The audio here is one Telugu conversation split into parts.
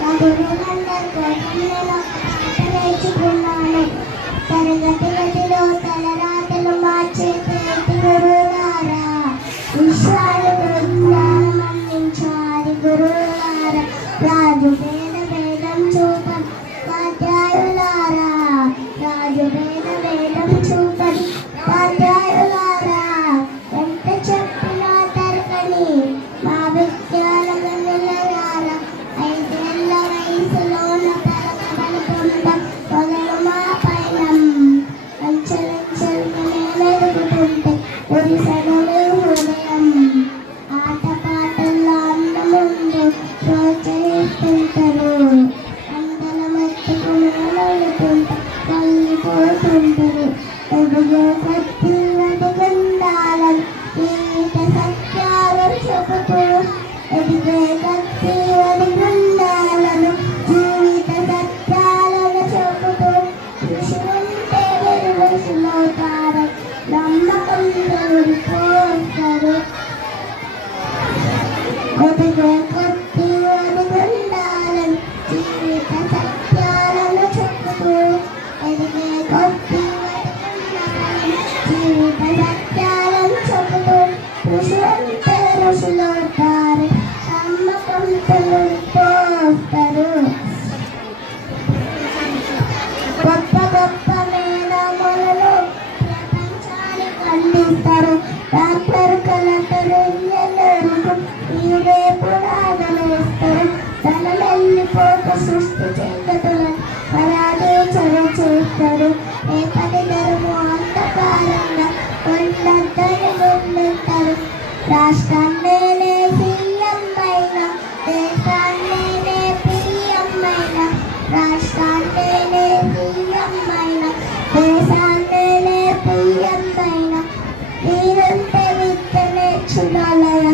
నా గురువులందరి కోసం నేను ఒక పాట నేర్చుకున్నాను. తరగతి గదిలో తలరాతలు మార్చే తేటి గురువులారా, విశ్వానికి విజ్ఞానం అందించాలి గురువులారా. రాజు వేదం చూపని ఉపాధ్యాయులారా, రాజు వేదం చూపని ఉపాధ్యాయులారా, ఎంత చెప్పినా తరగని మా విజ్ఞానమనులారా. 5 ఏళ్ల వయసులోన తరగని పొందం మొదలు మా పయనం. అంచెలంచెలుగా మెరుగుతుంటే ఒరిసెను హృదయం. ఆటపాటల్లో అన్న ముందు ప్రోత్సహిస్తుంటారు. అందల మట్టుకు మేలుతుంటే కలిగిపోతుంటారు. ఎదిగే కొద్ది ఎదిగుండాలని జీవిత సత్యాలను చెబుతూ, ఎదిగే కొద్ది ఎదిగుండాలను జీవిత సత్యాలను చెబుతూ, కృషి ఉంటే వెలుగులవుతారు, నమ్మకంతో పోస్తారు. ఎదిగే కొద్ది ఎదిగుండాలని జీవిత సత్యాలను చెబుతూ, ఎదిగే కొద్ది ఎదిగుండాలని జీవిత సత్యాలను చెబుతూ, కృషి ఉంటే ఋషులవుతారు, నమ్మకంతో పోస్తారు. గొప్ప గొప్ప మేధావులను ప్రపంచానికి అందిస్తారు. డాక్టర్, కలెక్టర్, ఇంజనీర్లు ఈ రేపు రాగలేస్తారు. ధనం వెళ్ళిపోక సృష్టి జగతులను పరాడే చేస్తారు. ఏ పని ధరము అంతకాలంగా ఉన్నతని ముందుంటారు. రాష్ట్రాన్నేనే సీఎం అయినా, దేశాన్నేనే పిఎం అయినా, రాష్ట్రాన్నేనే సీఎం అయినా, దేశాన్నేనే పిఎం అయినా, మీరంటే విద్య నేర్చుకోలేయ,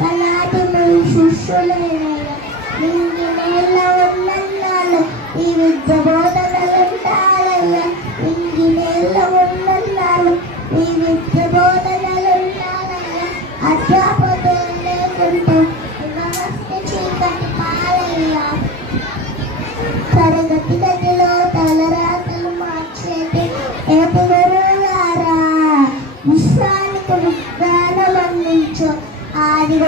కలాటి మీ శిష్యులేనయ్య. నింగి నేల ఉన్నన్నాళ్ళు ఈ విద్య బోధనలుండాలయ్య. నింగి నేల ఉన్నన్నాళ్ళు ఈ విద్య బోధనలుండాలయ్య. అధ్యాపకులు లేకుంటే వ్యవస్థ చీకటి పాలయ్య. తరగతి గదిలో తలరాతలు మార్చేటి ఏటి గురువులారా, విశ్వానికి విజ్ఞానం అందించు ఆది